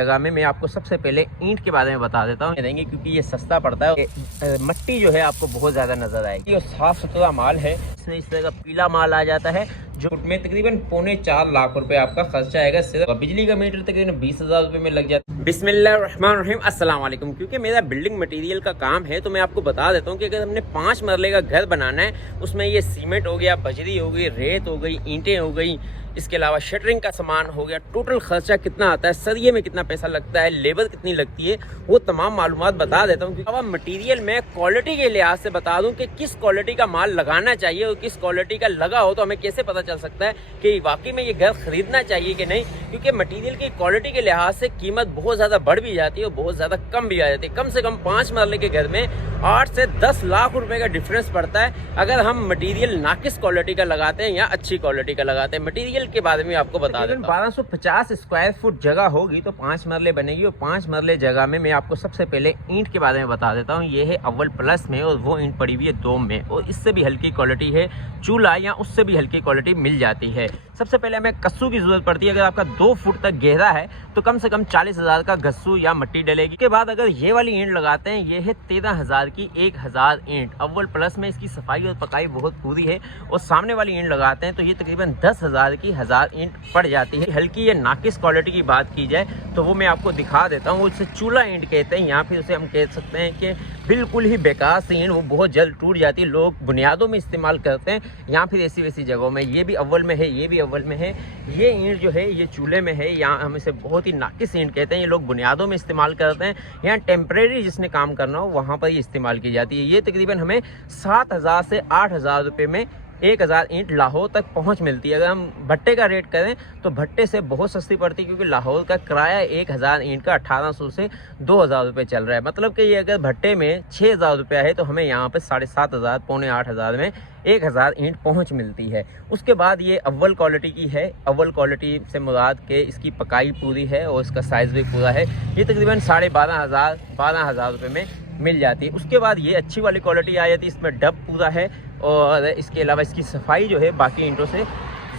जगह में मैं आपको सबसे पहले ईंट के बारे में बता देता हूँ देंगे क्योंकि ये सस्ता पड़ता है। मट्टी जो है आपको बहुत ज़्यादा नज़र आएगी और साफ़ सुथरा माल है। इसमें इस तरह का पीला माल आ जाता है जो में तकरीबन 4.25 लाख रुपए आपका खर्चा आएगा। सिर्फ बिजली का मीटर तकरीबन 20,000 रुपए में लग जाता है। बिस्मिल्लाहिर्रहमानिर्रहीम, अस्सलाम वालेकुम। क्योंकि मेरा बिल्डिंग मटेरियल का काम है तो मैं आपको बता देता हूँ कि अगर हमने 5 मरले का घर बनाना है, उसमें ये सीमेंट हो गया, बजरी हो गई, रेत हो गई, ईंटें हो गई, इसके अलावा शटरिंग का सामान हो गया, टोटल खर्चा कितना आता है, सरिये में कितना पैसा लगता है, लेबर कितनी लगती है, वो तमाम मालूमात बता देता हूँ। क्योंकि मटेरियल में क्वालिटी के लिहाज से बता दूँ कि किस क्वालिटी का माल लगाना चाहिए और किस क्वालिटी का लगा हो तो हमें कैसे पता चल सकता है कि वाकई में ये घर खरीदना चाहिए कि नहीं। क्योंकि मटेरियल की क्वालिटी के लिहाज से कीमत बहुत ज़्यादा बढ़ भी जाती है और बहुत ज़्यादा कम भी आ जाती है। कम से कम 5 मरले के घर में 8 से 10 लाख रुपए का डिफरेंस पड़ता है अगर हम मटेरियल नाकिस क्वालिटी का लगाते हैं या अच्छी क्वालिटी का लगाते हैं। मटेरियल के बारे में आपको बता दें 1250 स्क्वायर फुट जगह होगी तो 5 मरले बनेगी और 5 मरले जगह में मैं आपको सबसे पहले ईंट के बारे में बता देता हूँ। ये है अव्वल प्लस में और वो ईंट पड़ी हुई है दोम में और इससे भी हल्की क्वालिटी है चूल्हा या उससे भी हल्की क्वालिटी मिल जाती है। सबसे पहले हमें कस्सू की जरूरत पड़ती है। अगर आपका 2 फुट तक गहरा है तो कम से कम 40,000 का गस्सू या मट्टी डलेगी। उसके बाद अगर ये वाली ईंट लगाते हैं, ये है 13,000 की 1,000 ईंट अव्वल प्लस में। इसकी सफाई और पकाई बहुत पूरी है। और सामने वाली ईंट लगाते हैं तो ये तकरीबन 10,000 की 1000 ईंट पड़ जाती है। हल्की या नाकिस क्वालिटी की बात की जाए तो वो मैं आपको दिखा देता हूँ। उसे चूल्हा ईंट कहते हैं या फिर उसे हम कह सकते हैं कि बिल्कुल ही बेकार सी ईंट, वो बहुत जल्द टूट जाती है। लोग बुनियादों में इस्तेमाल करते हैं या फिर ऐसी वैसी जगहों में। ये भी अव्वल में है, ये भी अव्वल में है। ये ईंट जो है ये चूल्हे में है, यहाँ हम इसे बहुत ही नाकिस ईंट कहते हैं। ये लोग बुनियादों में इस्तेमाल करते हैं। यहाँ टेम्परेरी जिसने काम करना हो वहाँ पर ये इस्तेमाल की जाती है। ये तकरीबन हमें 7,000 से 8,000 रुपये में 1,000 ईंट लाहौर तक पहुंच मिलती है। अगर हम भट्टे का रेट करें तो भट्टे से बहुत सस्ती पड़ती है क्योंकि लाहौर का किराया 1,000 ईंट का 1,800 से 2,000 रुपये चल रहा है। मतलब कि ये अगर भट्टे में 6,000 रुपया है तो हमें यहाँ पे 7,500 पौने 8,000 में 1,000 ईंट पहुँच मिलती है। उसके बाद ये अव्वल क्वालिटी की है। अव्वल क्वालिटी से मुराद के इसकी पकाई पूरी है और इसका साइज़ भी पूरा है। ये तकरीबन 12,500 रुपये में मिल जाती है। उसके बाद ये अच्छी वाली क्वालिटी आ जाती है, इसमें डब पूरा है और इसके अलावा इसकी सफाई जो है बाकी ईंटों से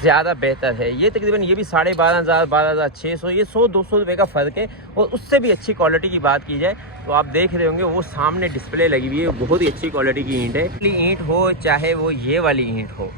ज़्यादा बेहतर है। ये तकरीबन ये भी 12,500 12,600 ये 100-200 रुपये का फ़र्क है। और उससे भी अच्छी क्वालिटी की बात की जाए तो आप देख रहे होंगे वो सामने डिस्प्ले लगी हुई है, बहुत ही अच्छी क्वालिटी की ईंट है। ईंट हो चाहे वो ये वाली ईंट हो,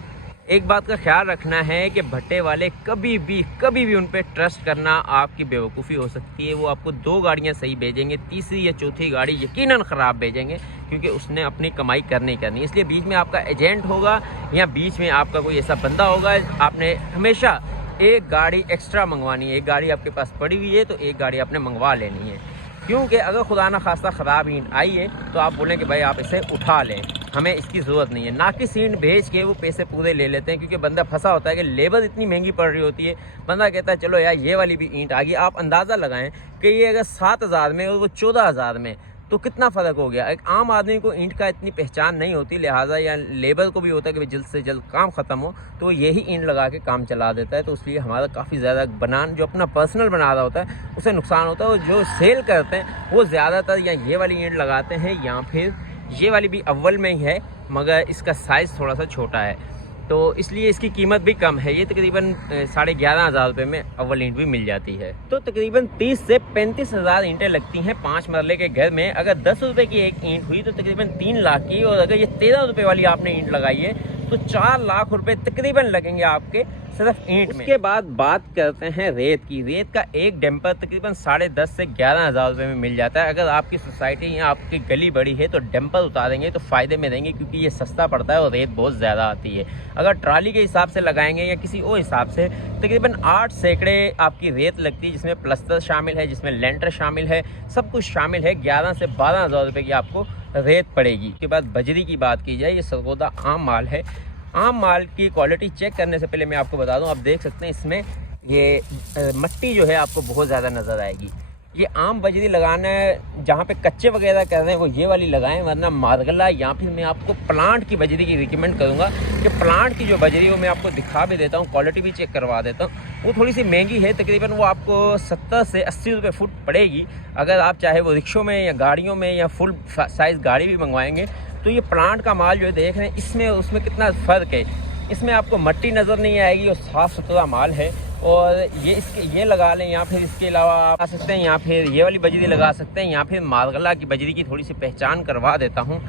एक बात का ख्याल रखना है कि भट्टे वाले कभी भी उन पर ट्रस्ट करना आपकी बेवकूफ़ी हो सकती है। वो आपको 2 गाड़ियां सही भेजेंगे, तीसरी या चौथी गाड़ी यकीनन ख़राब भेजेंगे क्योंकि उसने अपनी कमाई करनी करनी। इसलिए बीच में आपका एजेंट होगा या बीच में आपका कोई ऐसा बंदा होगा, आपने हमेशा एक गाड़ी एक्स्ट्रा मंगवानी है। एक गाड़ी आपके पास पड़ी हुई है तो एक गाड़ी आपने मंगवा लेनी है। क्योंकि अगर खुदा ना खास्ता ख़राब ईंट आई है तो आप बोलें कि भाई आप इसे उठा लें, हमें इसकी ज़रूरत नहीं है। नाकिस ईंट भेज के वो पैसे पूरे ले लेते हैं क्योंकि बंदा फंसा होता है कि लेबर इतनी महंगी पड़ रही होती है। बंदा कहता है चलो यार ये वाली भी ईंट आ गई। आप अंदाज़ा लगाएं कि ये अगर 7,000 में और वो 14,000 में तो कितना फ़र्क हो गया। एक आम आदमी को ईंट का इतनी पहचान नहीं होती, लिहाजा या लेबर को भी होता है कि जल्द से जल्द काम ख़त्म हो तो यही ईंट लगा के काम चला देता है। तो इसलिए हमारा काफ़ी ज़्यादा बनान जो अपना पर्सनल बना रहा होता है उसे नुकसान होता है। और जो सेल करते हैं वो ज़्यादातर या ये वाली ईंट लगाते हैं या फिर ये वाली भी अव्वल में ही है मगर इसका साइज़ थोड़ा सा छोटा है तो इसलिए इसकी कीमत भी कम है। ये तकरीबन 11,500 रुपये में अव्वल ईंट भी मिल जाती है। तो तकरीबन 30 से 35,000 ईंटें लगती हैं 5 मरले के घर में। अगर 10 रुपये की एक ईंट हुई तो तकरीबन 3 लाख की, और अगर ये 13 रुपये वाली आपने ईंट लगाई है तो 4 लाख रुपए तकरीबन लगेंगे आपके सिर्फ ईंट में। उसके बाद बात करते हैं रेत की। रेत का एक डंपर तकरीबन 10,500 से 11,000 रुपये में मिल जाता है। अगर आपकी सोसाइटी या आपकी गली बड़ी है तो डंपर उतारेंगे तो फ़ायदे में रहेंगे क्योंकि ये सस्ता पड़ता है और रेत बहुत ज़्यादा आती है। अगर ट्राली के हिसाब से लगाएंगे या किसी और हिसाब से तकरीबन 8 सैकड़े आपकी रेत लगती है, जिसमें प्लस्तर शामिल है, जिसमें लेंटर शामिल है, सब कुछ शामिल है। 11 से 12,000 रुपये की आपको रेत पड़ेगी। उसके बाद बजरी की बात की जाए, ये सरगोदा आम माल है। आम माल की क्वालिटी चेक करने से पहले मैं आपको बता दूं, आप देख सकते हैं इसमें ये मट्टी जो है आपको बहुत ज़्यादा नज़र आएगी। ये आम बजरी लगाना है जहाँ पे कच्चे वगैरह कर रहे हैं वो ये वाली लगाएं, वरना मारगला या फिर मैं आपको प्लांट की बजरी की रिकमेंड करूँगा कि प्लांट की जो बजरी वो मैं आपको दिखा भी देता हूँ, क्वालिटी भी चेक करवा देता हूँ। वो थोड़ी सी महंगी है, तकरीबन वो आपको 70 से 80 रुपये फुट पड़ेगी। अगर आप चाहे वो रिक्शों में या गाड़ियों में या फुल साइज़ गाड़ी भी मंगवाएंगे तो ये प्लांट का माल जो देख रहे हैं इसमें उसमें कितना फ़र्क है। इसमें आपको मट्टी नज़र नहीं आएगी और साफ़ सुथरा माल है और ये लगा लें, या फिर इसके अलावा आप आ सकते हैं, या फिर ये वाली बजरी लगा सकते हैं, या फिर मारगला की बजरी की थोड़ी सी पहचान करवा देता हूँ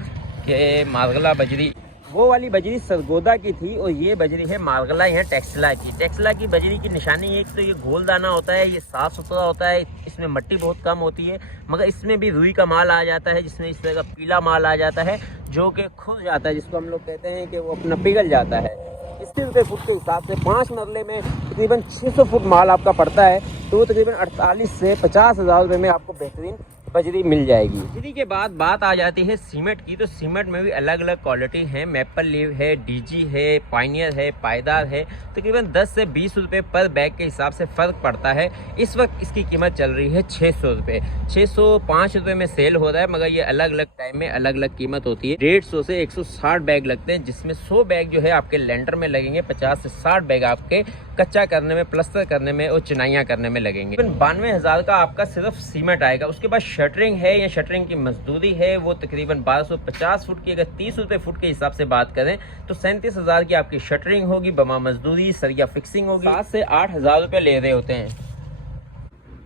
कि मारगला बजरी वो वाली बजरी सरगोदा की थी और ये बजरी है मारगला है टेक्सला की। टेक्सला की बजरी की निशानी एक तो ये गोल दाना होता है, ये साफ़ सुथरा होता है, इसमें मिट्टी बहुत कम होती है, मगर इसमें भी रुई का माल आ जाता है, जिसमें इस तरह का पीला माल आ जाता है जो कि खुल जाता है, जिसको हम लोग कहते हैं कि वो अपना पिघल जाता है। 80 रुपये फुट के हिसाब से 5 मरले में तकरीबन 600 फुट माल आपका पड़ता है, तो वो तकरीबन 48 से 50 हज़ार रुपये में आपको बेहतरीन बजरी मिल जाएगी। बजरी के बाद बात आ जाती है सीमेंट की। तो सीमेंट में भी अलग अलग क्वालिटी है, मैपल लीव है, डीजी है, पायनियर है, पायदार है। तकरीबन 10 से 20 रुपये पर बैग के हिसाब से फ़र्क पड़ता है। इस वक्त इसकी कीमत चल रही है 600 रुपये, 605 रुपये में सेल हो रहा है, मगर ये अलग अलग टाइम में अलग अलग कीमत होती है। 150 से 160 बैग लगते हैं, जिसमें 100 बैग जो है आपके लेंटर में लगेंगे, 50 से 60 बैग आपके कच्चा करने में, प्लस्तर करने में और चिनाइयाँ करने में लगेंगे। 92,000 का आपका सिर्फ सीमेंट आएगा। उसके बाद शटरिंग है, या शटरिंग की मजदूरी है, वो तकरीबन 1250 फुट की, अगर 30 रुपये फुट के हिसाब से बात करें तो 37,000 की आपकी शटरिंग होगी, बमा मजदूरी, सरिया फिक्सिंग होगी। 7 से 8,000 रुपये ले रहे होते हैं।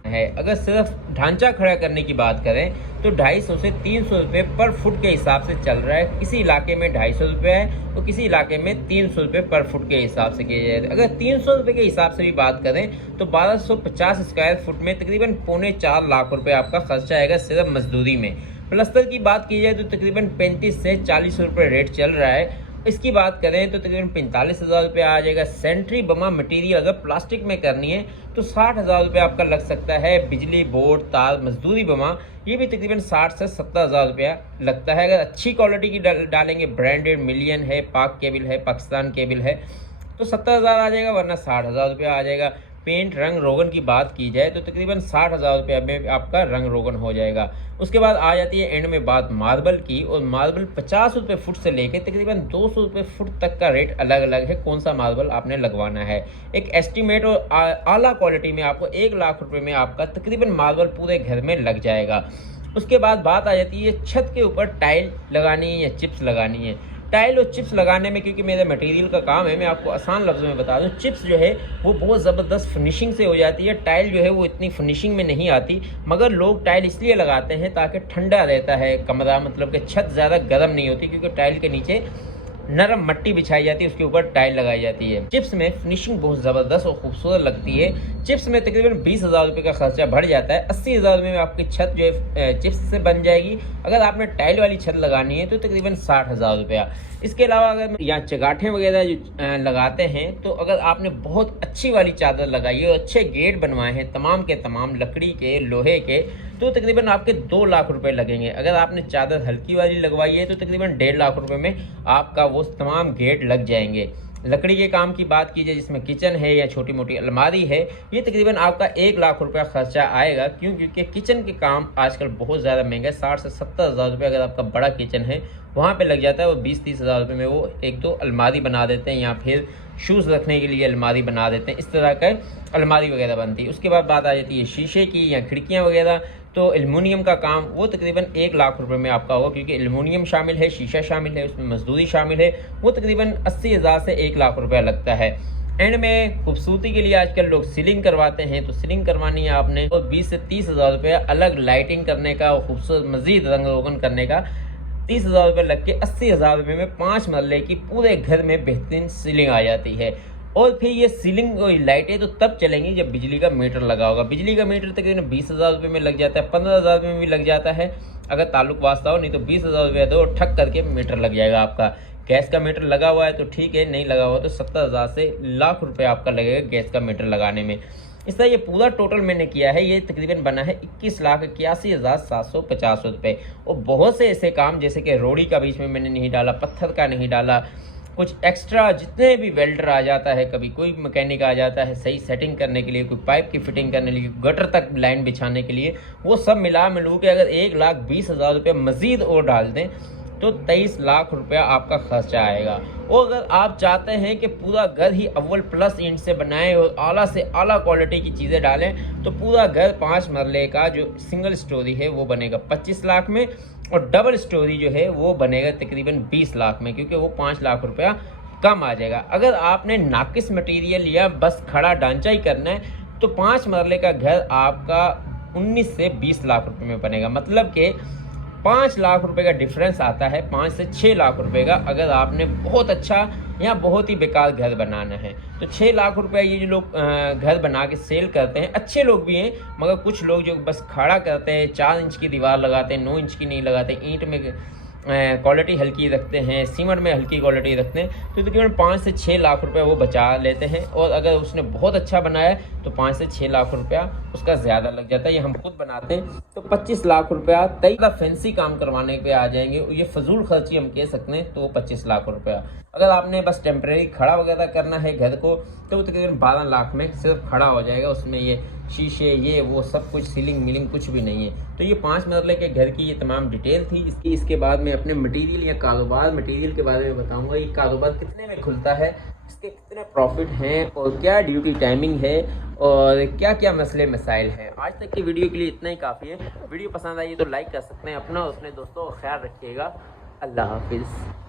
अगर सिर्फ ढांचा खड़ा करने की बात करें तो 250 से 300 रुपये पर फुट के हिसाब से चल रहा है। किसी इलाके में 250 रुपये है तो किसी इलाके में 300 रुपये पर फुट के हिसाब से किया जाए। अगर 300 रुपये के हिसाब से भी बात करें तो 1250 स्क्वायर फुट में तकरीबन 4.25 लाख रुपये आपका खर्चा आएगा सिर्फ मजदूरी में। प्लस्तर की बात की जाए तो तकरीबन 35 से 40 रुपये रेट चल रहा है। इसकी बात करें तो तकरीबन 45,000 रुपये आ जाएगा। सेंट्री बमा मटेरियल अगर प्लास्टिक में करनी है तो 60,000 रुपये आपका लग सकता है। बिजली बोर्ड, तार, मजदूरी बमा, ये भी तकरीबन 60 से 70,000 रुपया लगता है। अगर अच्छी क्वालिटी की डालेंगे, ब्रांडेड मिलियन है, पाक केबल है, पाकिस्तान केबल है, तो 70,000 आ जाएगा, वरना 60,000 रुपया आ जाएगा। पेंट रंग रोगन की बात की जाए तो तकरीबन 60,000 रुपये में आपका रंग रोगन हो जाएगा। उसके बाद आ जाती है एंड में बात मार्बल की, और मार्बल 50 रुपये फुट से लेके तकरीबन 200 रुपये फुट तक का रेट अलग अलग है, कौन सा मार्बल आपने लगवाना है। एक एस्टीमेट और आला क्वालिटी में आपको 1 लाख रुपये में आपका तकरीबन मार्बल पूरे घर में लग जाएगा। उसके बाद बात आ जाती है छत के ऊपर टाइल लगानी है या चिप्स लगानी है। टाइल और चिप्स लगाने में, क्योंकि मेरा मटेरियल का काम है, मैं आपको आसान लफ्ज़ों में बता दूं, चिप्स जो है वो बहुत ज़बरदस्त फिनिशिंग से हो जाती है। टाइल जो है वो इतनी फिनिशिंग में नहीं आती, मगर लोग टाइल इसलिए लगाते हैं ताकि ठंडा रहता है कमरा, मतलब कि छत ज़्यादा गर्म नहीं होती, क्योंकि टाइल के नीचे नरम मट्टी बिछाई जाती है, उसके ऊपर टाइल लगाई जाती है। चिप्स में फिनिशिंग बहुत ज़बरदस्त और खूबसूरत लगती है। चिप्स में तकरीबन 20,000 रुपये का खर्चा बढ़ जाता है। 80,000 रुपये में आपकी छत जो है चिप्स से बन जाएगी। अगर आपने टाइल वाली छत लगानी है तो तकरीबन 60,000 रुपया। इसके अलावा अगर यहाँ चगाठें वगैरह जो लगाते हैं, तो अगर आपने बहुत अच्छी वाली चादर लगाई है और अच्छे गेट बनवाए हैं तमाम के तमाम लकड़ी के, लोहे के, तो तकरीबन आपके 2 लाख रुपए लगेंगे। अगर आपने चादर हल्की वाली लगवाई है तो तकरीबन 1.5 लाख रुपए में आपका वो तमाम गेट लग जाएंगे। लकड़ी के काम की बात कीजिए, जिसमें किचन है या छोटी मोटी अलमारी है, ये तकरीबन आपका 1 लाख रुपया खर्चा आएगा। क्यों? क्योंकि किचन के काम आजकल बहुत ज़्यादा महंगा है। 60 से 70,000 रुपये अगर आपका बड़ा किचन है वहाँ पे लग जाता है, वो 20-30,000 रुपये में वो एक तो अलमारी बना देते हैं, या फिर शूज़ रखने के लिए अलमारी बना देते हैं। इस तरह का अलमारी वगैरह बनती है। उसके बाद बात आ जाती है शीशे की या खिड़कियाँ वगैरह, तो एल्युमिनियम का काम वो तकरीबन 1 लाख रुपए में आपका होगा, क्योंकि एल्युमिनियम शामिल है, शीशा शामिल है, उसमें मजदूरी शामिल है। वो तकरीबन 80,000 से 1 लाख रुपया लगता है। एंड में खूबसूरती के लिए आजकल लोग सीलिंग करवाते हैं, तो सीलिंग करवानी है आपने और 20 से 30,000 रुपया अलग लाइटिंग करने का और खूबसूरत मजीद रंग रोगन करने का 30,000 रुपये लग के 80,000 रुपये में 5 मरले की पूरे घर में बेहतरीन सीलिंग आ जाती है। और फिर ये सीलिंग और लाइटें तो तब चलेंगी जब बिजली का मीटर लगा होगा। बिजली का मीटर तकरीबन 20,000 रुपये में लग जाता है, 15,000 रुपये में भी लग जाता है अगर ताल्लुक वास्ता हो, नहीं तो 20,000 रुपये दो और ठक करके मीटर लग जाएगा आपका। गैस का मीटर लगा हुआ है तो ठीक है, नहीं लगा हुआ तो 70,000 से लाख रुपये आपका लगेगा गैस का मीटर लगाने में। इस तरह ये पूरा टोटल मैंने किया है, ये तकरीबन बना है 21,81,750 रुपये। और बहुत से ऐसे काम जैसे कि रोड़ी का बीच में मैंने नहीं डाला, पत्थर का नहीं डाला, कुछ एक्स्ट्रा जितने भी वेल्डर आ जाता है, कभी कोई मैकेनिक आ जाता है सही सेटिंग करने के लिए, कोई पाइप की फिटिंग करने के लिए, गटर तक लाइन बिछाने के लिए, वो सब मिला मिलू के अगर 1,20,000 रुपये मज़ीद और डाल दें तो 23 लाख रुपया आपका खर्चा आएगा। और अगर आप चाहते हैं कि पूरा घर ही अव्वल प्लस ईंट से बनाएं और आला से आला क्वालिटी की चीज़ें डालें, तो पूरा घर 5 मरले का जो सिंगल स्टोरी है वो बनेगा 25 लाख में, और डबल स्टोरी जो है वो बनेगा तकरीबन 20 लाख में, क्योंकि वो 5 लाख रुपया कम आ जाएगा। अगर आपने नाकिस मटेरियल या बस खड़ा ढांचा ही करना है तो 5 मरले का घर आपका 19 से 20 लाख रुपए में बनेगा। मतलब कि 5 लाख रुपए का डिफरेंस आता है, 5 से 6 लाख रुपए का। अगर आपने बहुत अच्छा या बहुत ही बेकार घर बनाना है तो 6 लाख रुपए ये जो लोग घर बना के सेल करते हैं, अच्छे लोग भी हैं, मगर कुछ लोग जो बस खड़ा करते हैं, 4 इंच की दीवार लगाते हैं, 9 इंच की नहीं लगाते, ईंट में क्वालिटी हल्की रखते हैं, सीमेंट में हल्की क्वालिटी रखते हैं, तो तकरीबन 5 से 6 लाख रुपए वो बचा लेते हैं। और अगर उसने बहुत अच्छा बनाया तो 5 से 6 लाख रुपया उसका ज़्यादा लग जाता है। ये हम खुद बनाते हैं तो 25 लाख रुपया तय फैंसी काम करवाने पे आ जाएंगे, ये फजूल खर्ची हम कह सकते हैं, तो 25 लाख रुपया। अगर आपने बस टेम्परेरी खड़ा वगैरह करना है घर को तो वो तकरीबन 12 लाख में सिर्फ खड़ा हो जाएगा। उसमें ये शीशे ये वो सब कुछ, सीलिंग मिलिंग कुछ भी नहीं है। तो ये 5 मरले के घर की ये तमाम डिटेल थी। इसके बाद में अपने मटेरियल या कारोबार मटेरियल के बारे में बताऊंगा। ये कारोबार कितने में खुलता है, इसके कितने प्रॉफिट हैं और क्या ड्यूटी टाइमिंग है और क्या क्या मसले मसाइल हैं। आज तक की वीडियो के लिए इतना ही काफ़ी है। वीडियो पसंद आई तो लाइक कर सकते हैं अपना और अपने दोस्तों का ख्याल रखिएगा। अल्लाह हाफिज़।